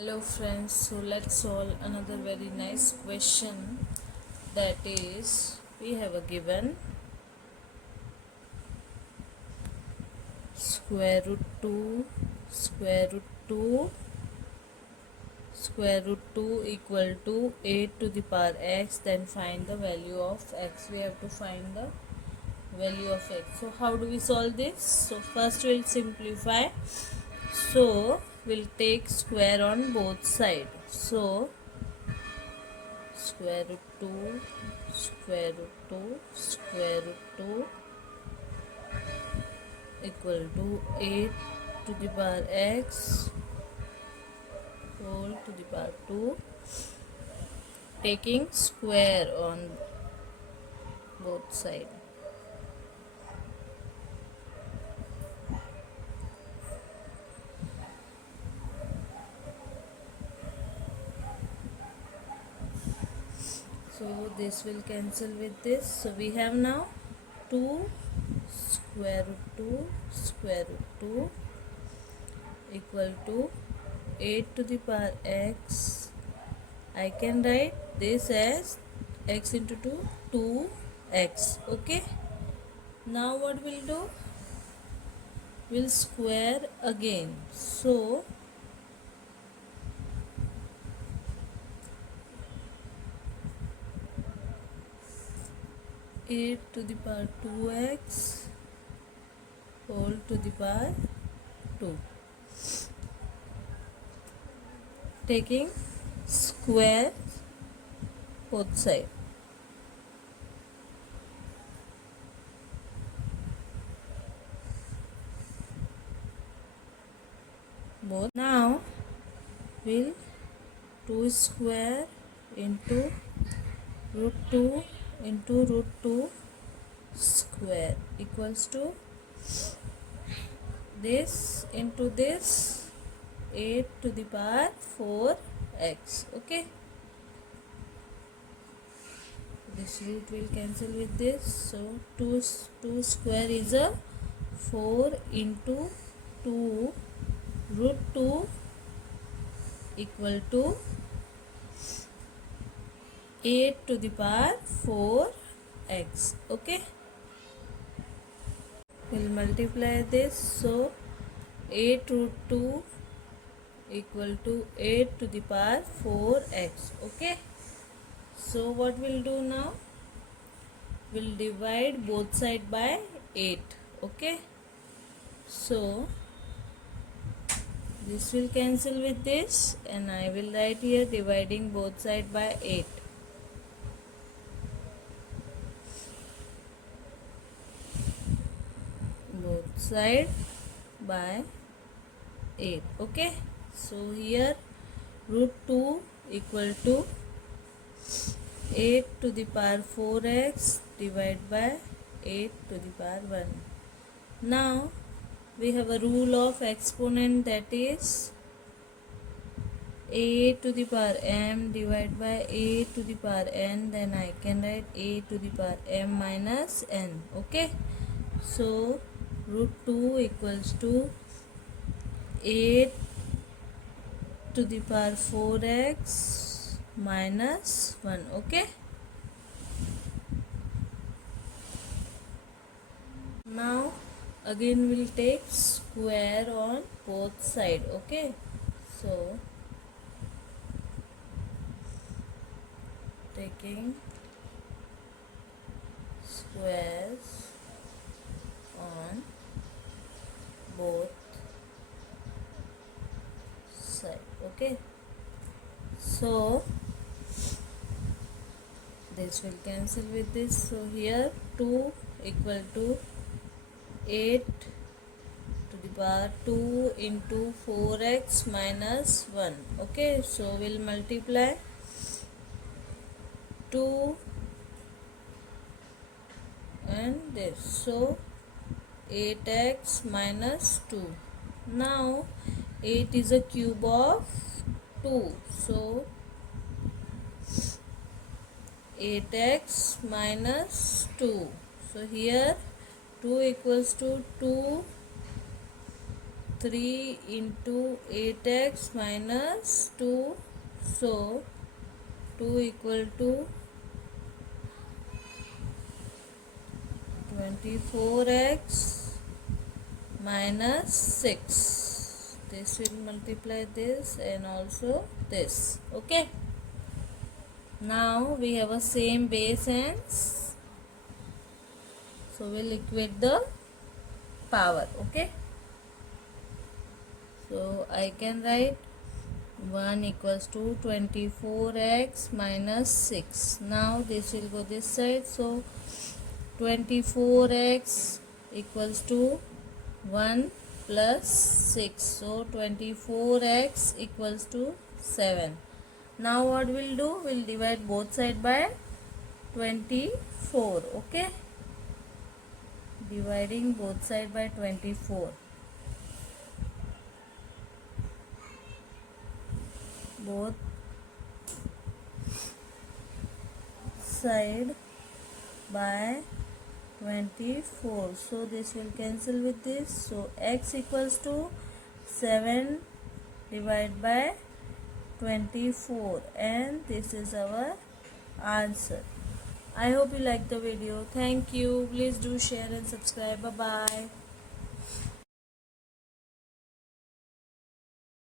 Hello friends, so let's solve another very nice question. That is, we have a given square root 2 square root 2 square root 2 equal to 8 to the power x. Then find the value of x. We have to find the value of x. So how do we solve this? So first we'll simplify. So we'll take square on both sides. So square root 2 square root 2 square root 2 equal to 8 to the power x whole to the power 2, taking square on both sides. So this will cancel with this. So we have now 2 square root 2 square root 2 equal to 8 to the power x. I can write this as x into 2, 2x. Okay. Now what we'll do? We'll square again. So 8 to the power 2x whole to the power 2, taking square both sides. Both. Now we'll 2 square into root 2 into root 2 square equals to this into this 8 to the power 4x. Okay, this root will cancel with this. So 2 square is a 4 into 2 root 2 equal to 8 to the power 4x. Okay, we'll multiply this. So 8 root 2 equal to 8 to the power 4x. Okay, so what we'll do now? We'll divide both sides by 8. Okay, so this will cancel with this, and I will write here dividing both sides by 8. Both side by 8. Okay, so here root 2 equal to 8 to the power 4x divided by 8 to the power 1. Now we have a rule of exponent, that is a to the power m divided by a to the power n. Then I can write a to the power m minus n. Okay, so root 2 equals to 8 to the power 4x minus 1. Okay, now again we'll take square on both sides. Okay, so taking squares on both sides. Okay, so this will cancel with this. So here 2 equal to 8 to the power 2 into 4x minus 1. Okay, so we'll multiply 2 and this. So 8x minus 2. Now 8 is a cube of 2. So 8x minus 2. So here 2 equals to 2 3 into 8x minus 2. So 2 equal to 24x minus 6. This will multiply this and also this. Okay. Now we have a same base ends. So we'll equate the power. Okay. So I can write 1 equals to 24x minus 6. Now this will go this side. So 24x equals to 1 plus 6. So 24x equals to 7. Now what we'll do? We'll divide both sides by 24. Okay. Dividing both sides by 24. Both side by 24. So this will cancel with this. So x equals to 7 divided by 24, and this is our answer. I hope you like the video. Thank you. Please do share and subscribe. Bye bye.